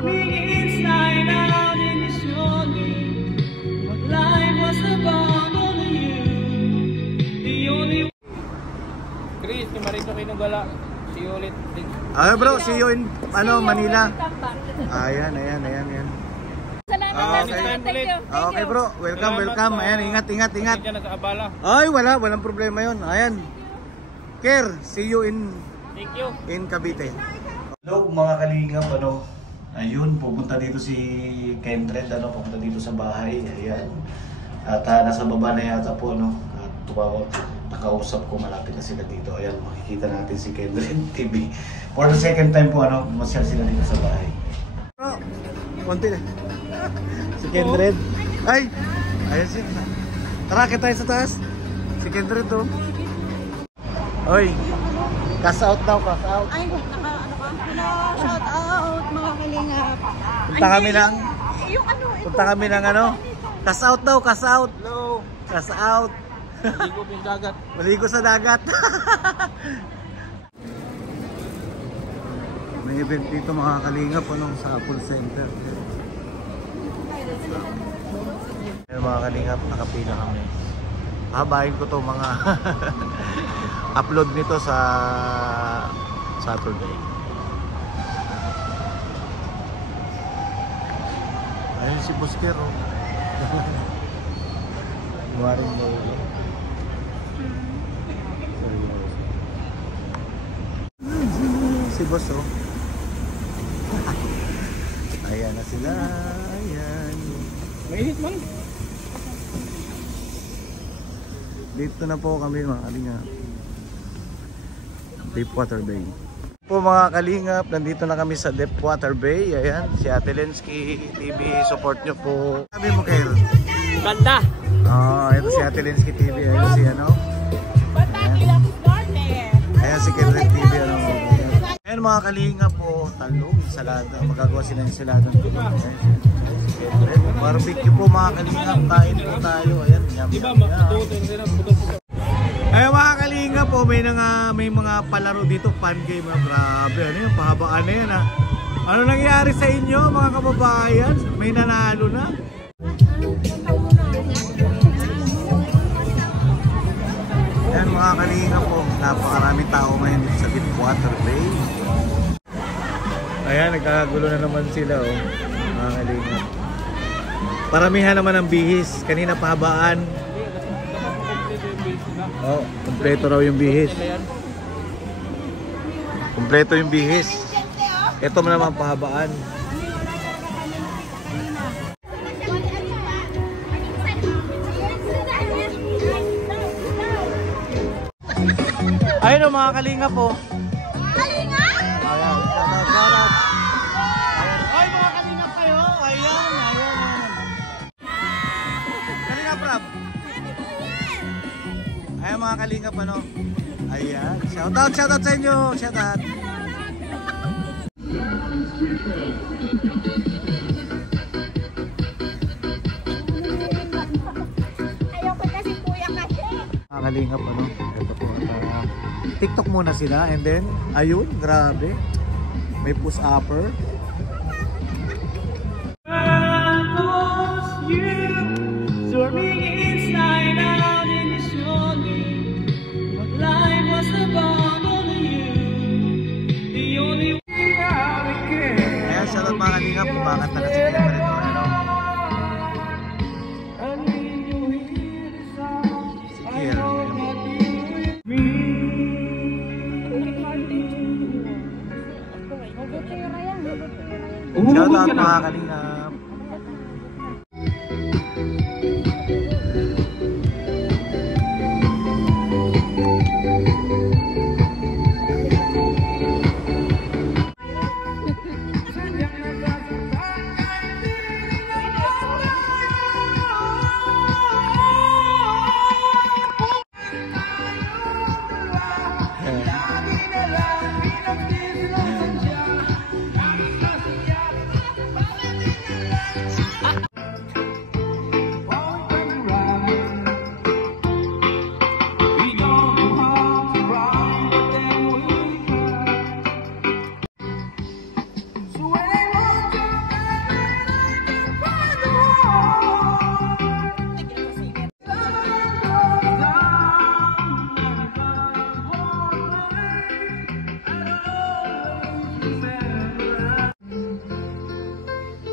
tore me inside out and you showed me what life was about, only you, the only. Chris, ni Marito Kinugala. See you ulit. Ah bro, see you in Manila. Ayan. Okay bro, welcome. Ayan, ingat. Ay, walang problema yon. Ayan. Ker, see you in Cavite. Hello mga kalingap, ayun, pupunta dito si Kendred, pupunta dito sa bahay. Ayan. At nasa baba na yata po, at tumawag, nakausap ko, malapit na sila dito. Ayan, makikita natin si Kendred TV. For the second time po, masyal sila dito sa bahay. Konti na. Si Kendred. Ay! Ayan siya. Tara, kita tayo sa taas. Si Kendred to. Oy! Cash out daw, cash out. Ay, shout out mga kalingap. Punta kami ng cash out daw, cash out. Hello. Cash out. Maligo sa dagat. Maligo sa dagat. May event dito mga kalingap sa Apple Center. Ayan mga kalingap, nakapila kami. Habahin ko to mga upload nito sa Saturday. Ayun si Buskero. Waring mo. Si Boss Ayan na sila. Ayan. Mainit man. Dito na po kami mga kalingap. Deepwater Bay. Po mga kalingap, nandito na kami sa Deepwater Bay. Ayan, si Ate Lensky TV, support nyo po. Sabi mo kayo? Ganda. Ito si Ate Lensky TV. Ayan si Ayan si Kendrick TV. Ayan mga kalingap po, talong, salada. Magagawa sila ng salada. Barbecue po mga kalingap, kain po tayo. Ayan, ayun mga kalingap po, may mga palaro dito, fun game. Grabe, yung pahabaan na yan Ano nangyari sa inyo mga kababayan? May nanalo na? Ayan mga kalingap po, napakarami tao ngayon sa Deepwater Bay. Ayan, nagkakagulo na naman sila mga kalingap. Paramihan naman ang bihis. Kanina pahabaan. Kompleto raw yung bihis. Kompleto yung bihis. Ito naman pahabaan. Ayun mga kalinga po. Kalinga? Ayan, shoutout. Ay mga kalinga kayo. Ayan. Kalinga prab. Ayan mga kalingap Ayan, shoutout sa inyo. Shoutout. Ayoko kasi kuya kasi. Mga kalingap ito po TikTok muna sila and then ayun, grabe. May push-upper. Tore me inside out and you showed me what life was about, only you, the only way I can. Ayan, shoutout mga kalingap, kumakanta na si Kendred si Kier. Shoutout mga kalingap.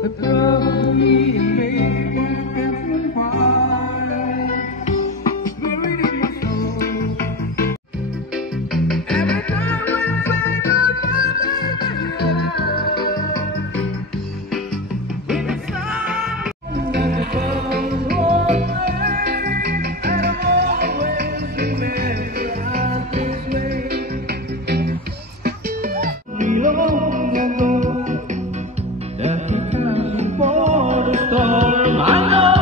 The glory and faith and fire, spirit in my soul. Every time we say goodbye, with the sun and the sun roll away, and I've always remembered this way. Long ago, that he comes before the storm. I know.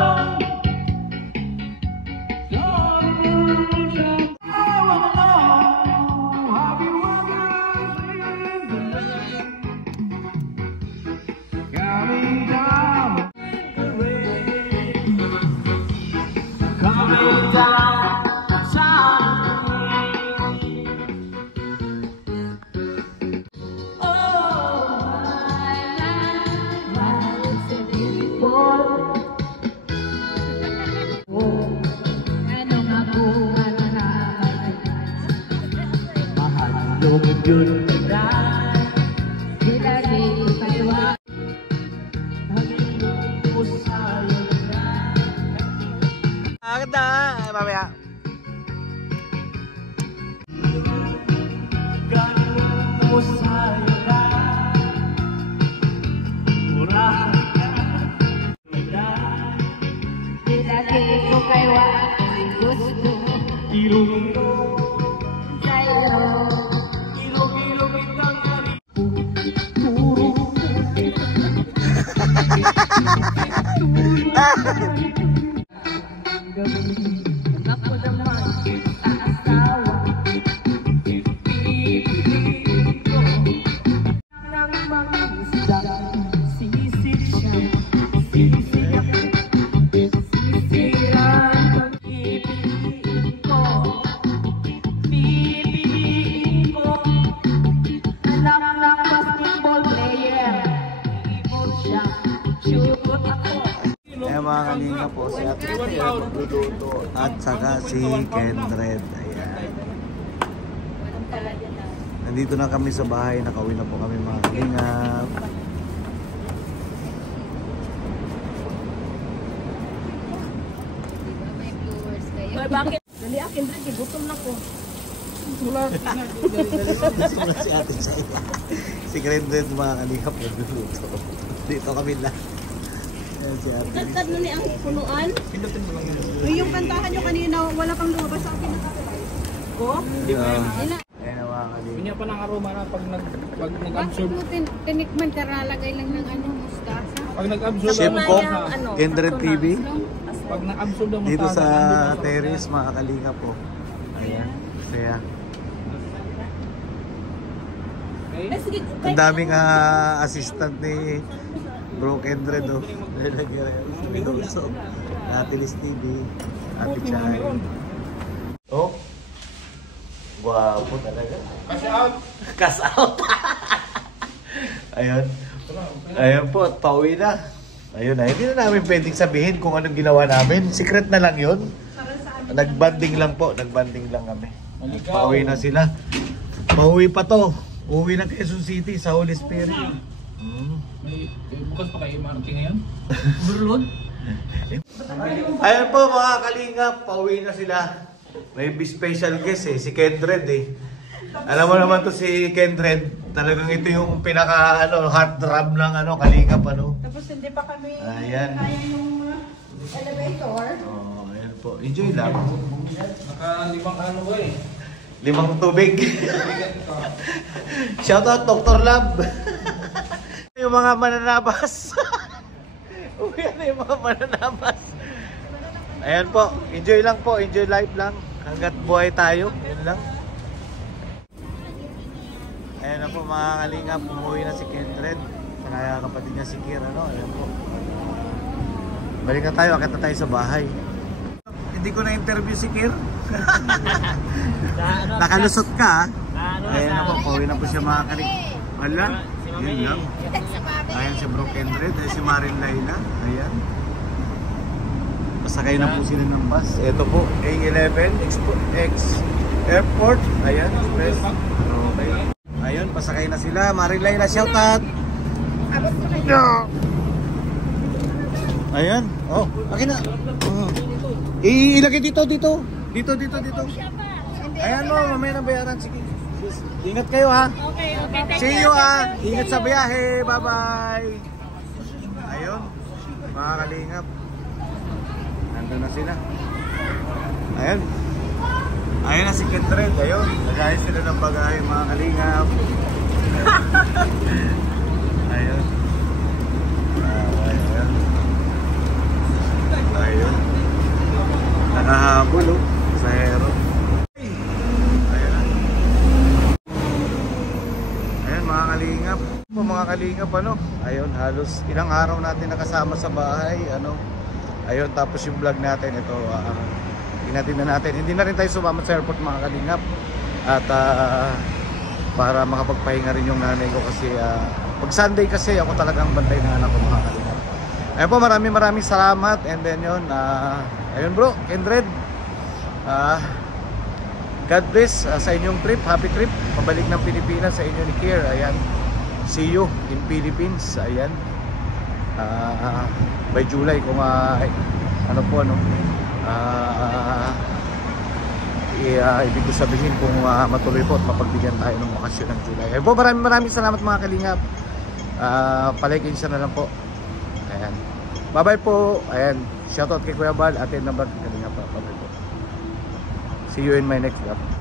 Coming down the rain, coming down the sun. Yun na Hilali kaywa Halilong ko sa'yo na Ganda! Ay, mamaya. Halilong ko sa'yo na Murahan ka Hilali ko kaywa ang gusto Ilong ko sa'yo. Ilong itang hari Ako naman aasawa. Pipiliin ko ng mga isda. Sisid siya, sisiyak, sisiran. Pipiliin ko anak ng basketball player. Ibon siya, shoot ako. Ayan mga kalinga po, si Ate Claire magluluto at saka si Kendred. Ayan. Nandito na kami sa bahay, nakauwi na po kami mga kalinga. Ay, bakit? Dali akin, Dali, gutom na ko. Si Ate Chay. Si Kendred mga kalinga po magluluto. Dito kami lang. Ayan si Ate. Tagtad mo ni ang punuan. Pindutin mo lang yun. Yung kantahan nyo kanina, wala pang lumabas sa akin. Ko? Ayan ang mga kalinga. Hindi pa ng aroma na pag Bakit nag-absorb. mo tinikman ka nalagay lang ng ano, mustasa? Pag nag-absorb Chef ang Cook, mustasa. Kendred TV. Pag nag-absorb ang Dito mustasa, sa nandun na terrace mga kalinga po. Ayan. Kaya Okay? ang daming assistant ni Bro Kendred oh. Also, Atilis TV, Ate Chay. Oh, guwapo talaga. Cash out. Cash out. Ayun. Ayun po, pauwi na. Ayun na, hindi na namin pwedeng sabihin kung anong ginawa namin. Secret na lang yun. Nagbanding lang po, nagbanding lang kami. Pauwi na sila. Pauwi pa to. Uwi ng Quezon City sa Holy Spirit. Bukas pa kayo MRT ngayon? Burlod? Ayun po mga kalinga, pauwi na sila. May special guest si Kendred eh. Alam mo naman to si Kendred, talagang ito yung pinaka heartthrob ng kalinga pa no. Tapos hindi pa kami Ayan. kaya yung elevator. Oh, ayan po. Enjoy lang. Naka-limang ano ba eh? 5 tubig. Shoutout Dr. Lab. Yung mga mananabas. Uwi na yung mga mananabas. Ayan po, enjoy lang po, enjoy life lang. Hanggat buhay tayo, yun lang. Ayan na po mga kalingap, umuwi na si Kendred. Saka kapatid niya si Kira, no? Ayan po. Balik na tayo, akit na tayo sa bahay. Hindi ko na-interview si Kir. Nakalusot ka, ayan na po, pauwi na po siya mga kalingap. Wala, yun lang. Ayan si Bro Kendred, ayan si Marin Laila. Ayan. Pasakay na po sila ng bus. Ito po, A11 X Airport. Ayan, express. Okay. Ayun, pasakay na sila. Marin Laila, shoutout! Ayan. Oh, akin na. Ilagay dito. Ayan mo, mamaya na bayaran. Sige. Ingat kayo ha. Okay, thank See you ha. Ingat sa biyahe. Bye-bye. Ayun. Mga kalingap. Nandun na sila. Ayan. Ayan na si Kendred. Ayun. Nagayos sila ng bagahe mga kalingap. Ayun. Ayun. Ayun. Nakahabol oh. Sa hero. Mga kalingap ano, ayun halos ilang araw natin nakasama sa bahay ano, ayun tapos yung vlog natin ito inatin na natin, hindi na rin tayo sumama sa airport mga kalingap at para makapagpahinga rin yung nanay ko kasi pag Sunday kasi ako talagang bantay ng anak ko mga kalingap. Ayun po, maraming salamat and then yun, ayun bro, Kendred, God bless sa inyong trip, happy trip pabalik ng Pilipinas sa inyo ni Kier. Ayan, see you in Philippines. Ayan, by July kung ano po ano, ibig ko sabihin kung matuloy po at mapagbigyan tayo ng bakasyon ng July. Ayun po, maraming salamat mga kalingap. Palike siya na lang po. Ayan, bye bye po. Ayan, shoutout kay Kuya Bal, Ate Nabat, kalingap. Bye bye po. See you in my next vlog.